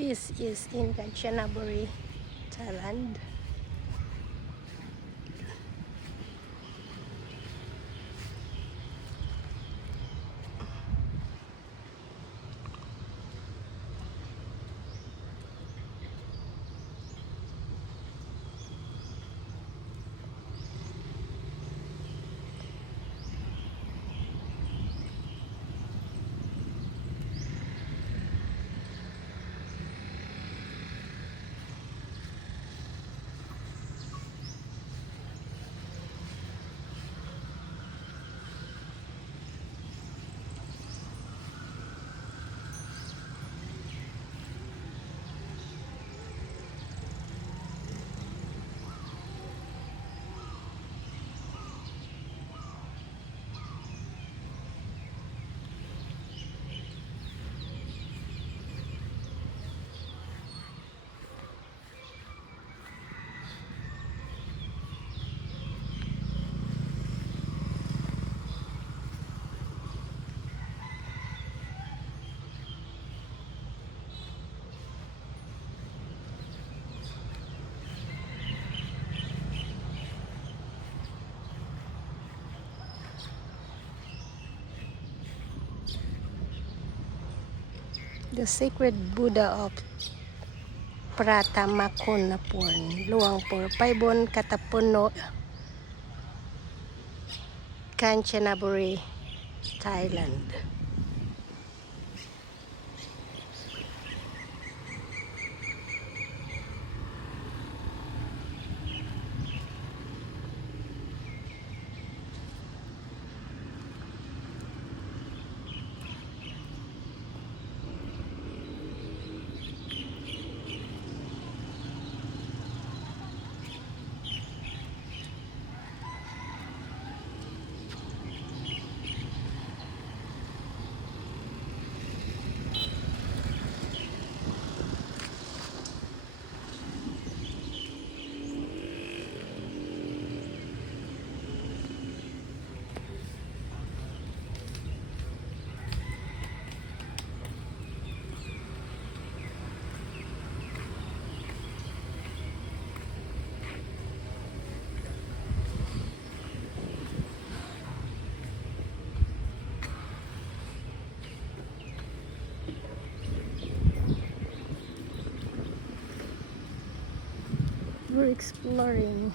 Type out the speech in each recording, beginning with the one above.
This is in Kanchanaburi, Thailand. The sacred Buddha of Pratamakunapurn, Luangpur, Paibon, Katapuno, Kanchanaburi, Thailand. We're exploring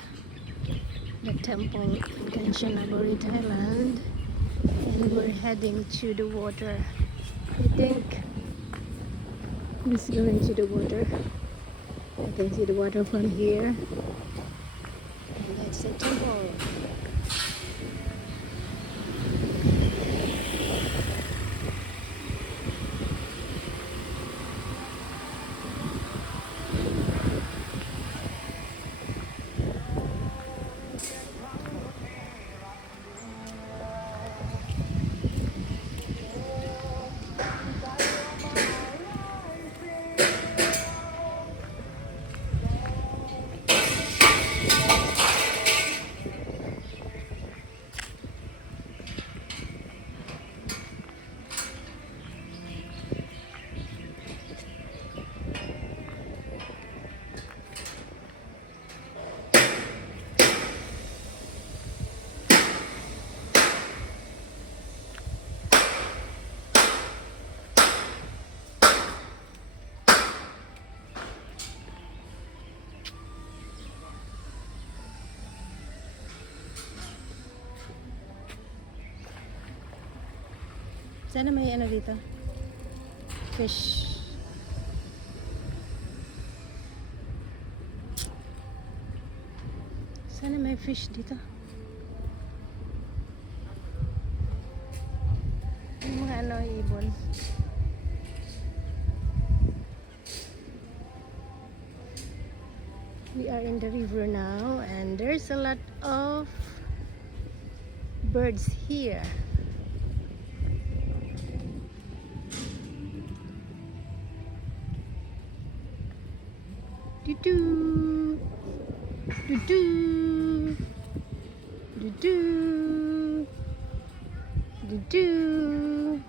the temple in Kanchanaburi, Thailand, and we're heading to the water. I think he's going to the water. I can see the water from here. And that's the temple. Sana may ano dito? Fish. Sana may fish dito. Yung mga ano, ibon. We are in the river now and there's a lot of birds here. Do-do, do-do, do-do, do-do.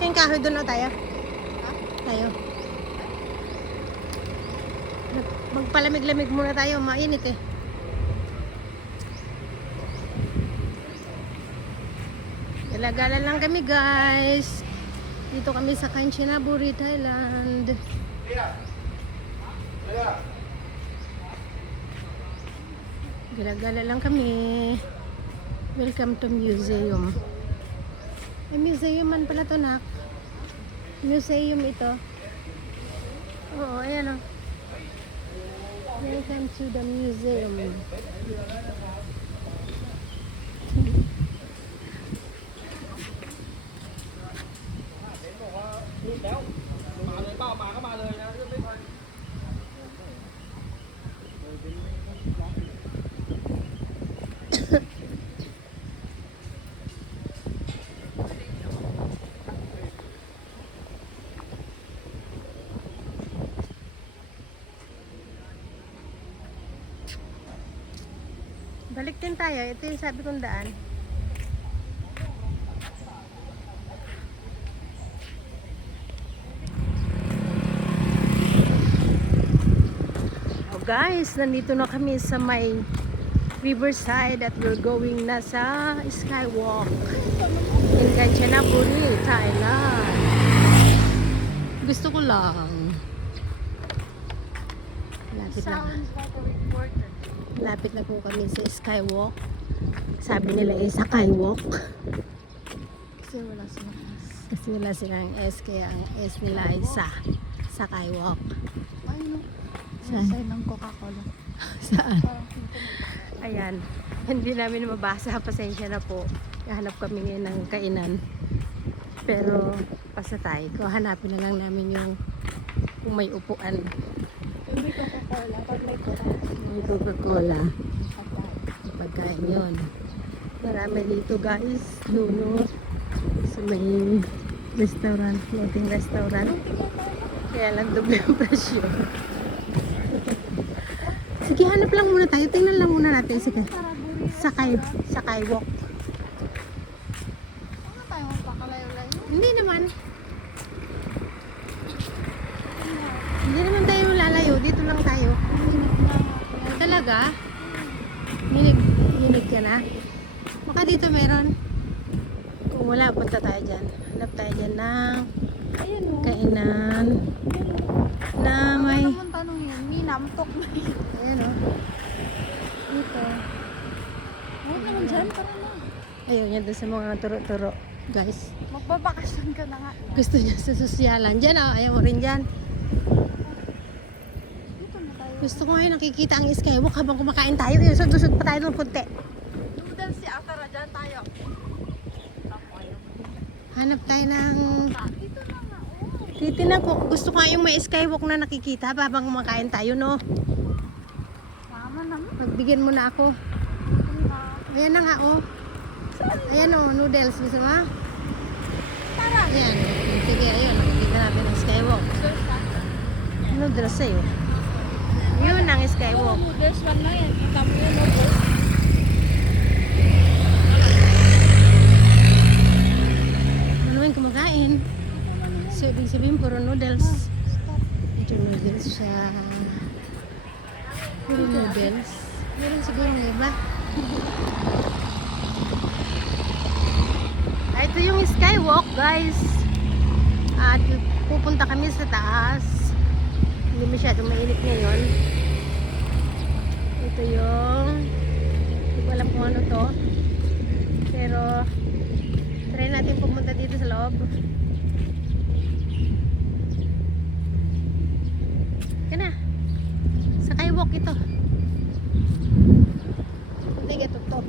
malaking kahoy doon o tayo? Tayo. Magpalamig-lamig muna tayo, mainit eh. Gala-gala lang kami guys. Dito kami sa Kanchanaburi, Thailand. Gala-gala lang kami. Welcome to museum. Ay, museum man pala to, nak. Museum ito. Oo, ayan o. Welcome to the museum. Balik din tayo. Ito yung sabi kong daan. Oh guys, nandito na kami sa may riverside at we're going na sa skywalk in Kanchanaburi, Thailand. Gusto ko lang. Lapit na. Lapit na po kami sa skywalk. Sabi nila sa skywalk. Kasi wala silang S. Kasi wala silang S, kaya ang S nila ay sa skywalk. Ay, no. Saan? Sa ng Coca-Cola. Saan? Ayan. Hindi namin mabasa. Pasensya na po. Hanap kami ngayon ng kainan. Pero pasa tayo. Kung hanapin na lang namin yung kung may upuan. May Coca-Cola. Pag may Coca-Cola. May Coca-Cola. Pagkain yun. Marami dito guys. Doon sa may restaurant. Floating restaurant. Kaya lang doble ang presyo. Sige, hanap lang muna tayo. Tingnan lang muna natin. Sige. Skywalk. Ano tayo magpakalayo-layo? Hindi naman. Hindi naman tayo lalayo. Dito lang tayo. Talaga? Hinig ka na? Baka dito meron. Kung wala, punta tayo dyan. Hanap tayo dyan ng Ayun mo. kainan na may... Ano naman tanong yun? Minamtok na yun. Ayan o. Dito. Huwag naman dyan. Tara na. Ayun, yan doon sa mga turo-turo. Guys, Magbabakasyon ka na nga. gusto niya sa sosyalan. Dyan o, ayaw mo rin dyan. Dito na tayo. Gusto ko ngayon nakikita ang skywalk habang kumakain tayo. Ayun, susod pa tayo ng konti. Noodles si Atara. Dyan tayo. Hanap tayo ng... Dito na nga. Oh. Titignan ko. Gusto ko nga yung may skywalk na nakikita habang kumakain tayo, no? Mama naman. Magbigyan mo na ako. Ayan na nga, oh. Ayan, oh, noodles. Gusto mo? Tara. Ayan. Sige, ayun. Nakikita natin ang skywalk. Noodles sa'yo. Yun ang skywalk. Noodles one na yan. Kita mo yung noodles. Ano yung kumakain? So, ibig sabihin, puro noodles. Stop. Ito noodles siya. Puro noodles. Meron siguro na iba. Ito yung skywalk, guys. At pupunta kami sa taas. Hindi masyadong mainit ngayon. Ito yung hindi ko alam kung ano to. Pero try natin pumunta dito sa loob. Kana. Skywalk ito. Hindi ka tutok.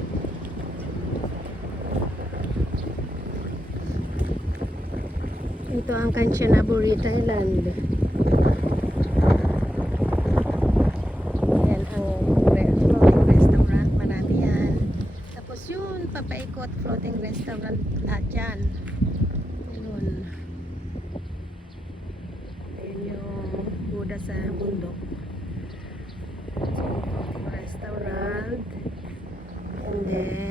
Ito ang Kanchanaburi, Thailand. Yan ang floating restaurant. Marami yan. Tapos yun, papaikot floating restaurant lahat yan. Yun. Ayun yung Buddha sa bundok. Floating restaurant. And then